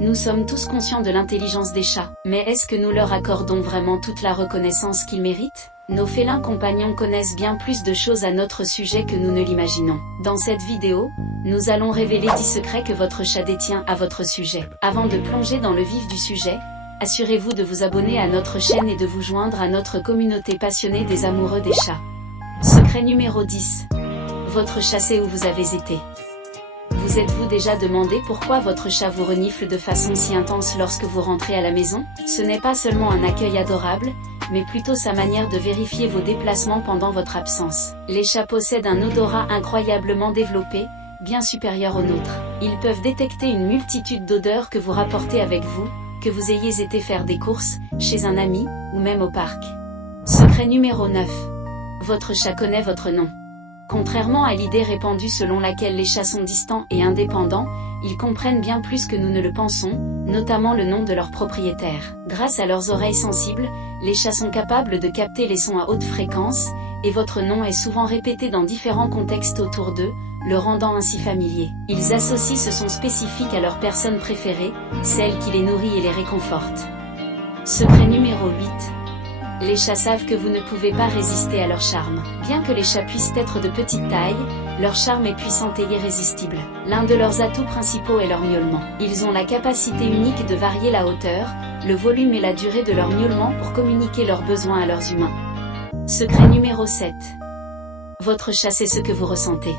Nous sommes tous conscients de l'intelligence des chats, mais est-ce que nous leur accordons vraiment toute la reconnaissance qu'ils méritent? Nos félins compagnons connaissent bien plus de choses à notre sujet que nous ne l'imaginons. Dans cette vidéo, nous allons révéler 10 secrets que votre chat détient à votre sujet. Avant de plonger dans le vif du sujet, assurez-vous de vous abonner à notre chaîne et de vous joindre à notre communauté passionnée des amoureux des chats. Secret numéro 10. Votre chat sait où vous avez été. Vous êtes-vous déjà demandé pourquoi votre chat vous renifle de façon si intense lorsque vous rentrez à la maison? Ce n'est pas seulement un accueil adorable, mais plutôt sa manière de vérifier vos déplacements pendant votre absence. Les chats possèdent un odorat incroyablement développé, bien supérieur au nôtre. Ils peuvent détecter une multitude d'odeurs que vous rapportez avec vous, que vous ayez été faire des courses, chez un ami, ou même au parc. Secret numéro 9. Votre chat connaît votre nom. Contrairement à l'idée répandue selon laquelle les chats sont distants et indépendants, ils comprennent bien plus que nous ne le pensons, notamment le nom de leur propriétaire. Grâce à leurs oreilles sensibles, les chats sont capables de capter les sons à haute fréquence, et votre nom est souvent répété dans différents contextes autour d'eux, le rendant ainsi familier. Ils associent ce son spécifique à leur personne préférée, celle qui les nourrit et les réconforte. Secret numéro 8. Les chats savent que vous ne pouvez pas résister à leur charme. Bien que les chats puissent être de petite taille, leur charme est puissant et irrésistible. L'un de leurs atouts principaux est leur miaulement. Ils ont la capacité unique de varier la hauteur, le volume et la durée de leur miaulement pour communiquer leurs besoins à leurs humains. Secret numéro 7. Votre chat sait ce que vous ressentez.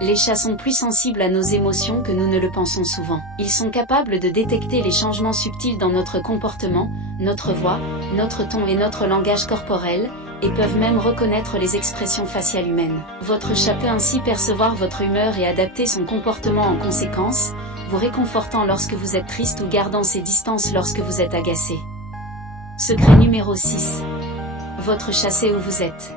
Les chats sont plus sensibles à nos émotions que nous ne le pensons souvent. Ils sont capables de détecter les changements subtils dans notre comportement, notre voix, notre ton et notre langage corporel, et peuvent même reconnaître les expressions faciales humaines. Votre chat peut ainsi percevoir votre humeur et adapter son comportement en conséquence, vous réconfortant lorsque vous êtes triste ou gardant ses distances lorsque vous êtes agacé. Secret numéro 6. Votre chat sait où vous êtes.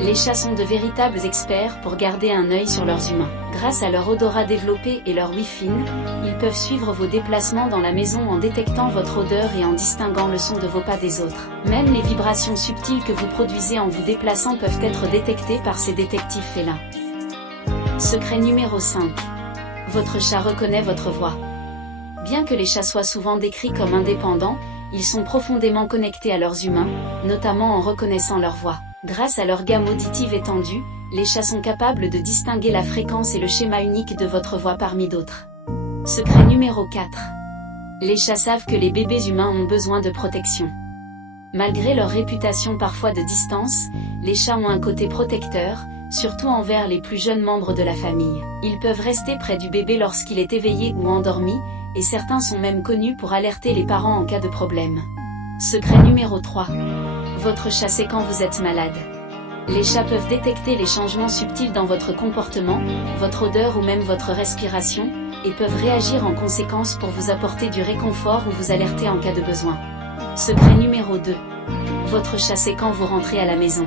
Les chats sont de véritables experts pour garder un œil sur leurs humains. Grâce à leur odorat développé et leur ouïe fine, ils peuvent suivre vos déplacements dans la maison en détectant votre odeur et en distinguant le son de vos pas des autres. Même les vibrations subtiles que vous produisez en vous déplaçant peuvent être détectées par ces détectives félins. Secret numéro 5. Votre chat reconnaît votre voix. Bien que les chats soient souvent décrits comme indépendants, ils sont profondément connectés à leurs humains, notamment en reconnaissant leur voix. Grâce à leur gamme auditive étendue, les chats sont capables de distinguer la fréquence et le schéma unique de votre voix parmi d'autres. Secret numéro 4. Les chats savent que les bébés humains ont besoin de protection. Malgré leur réputation parfois de distance, les chats ont un côté protecteur, surtout envers les plus jeunes membres de la famille. Ils peuvent rester près du bébé lorsqu'il est éveillé ou endormi, et certains sont même connus pour alerter les parents en cas de problème. Secret numéro 3. Votre chat sait quand vous êtes malade. Les chats peuvent détecter les changements subtils dans votre comportement, votre odeur ou même votre respiration, et peuvent réagir en conséquence pour vous apporter du réconfort ou vous alerter en cas de besoin. Secret numéro 2. Votre chat sait quand vous rentrez à la maison.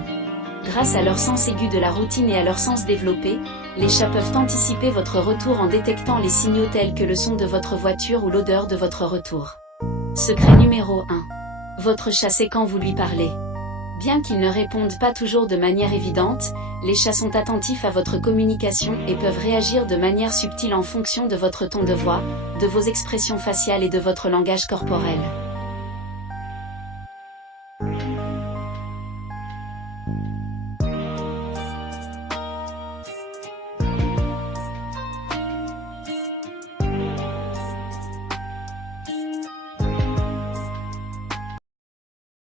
Grâce à leur sens aigu de la routine et à leur sens développé, les chats peuvent anticiper votre retour en détectant les signaux tels que le son de votre voiture ou l'odeur de votre retour. Secret numéro 1. Votre chat sait quand vous lui parlez. Bien qu'ils ne répondent pas toujours de manière évidente, les chats sont attentifs à votre communication et peuvent réagir de manière subtile en fonction de votre ton de voix, de vos expressions faciales et de votre langage corporel.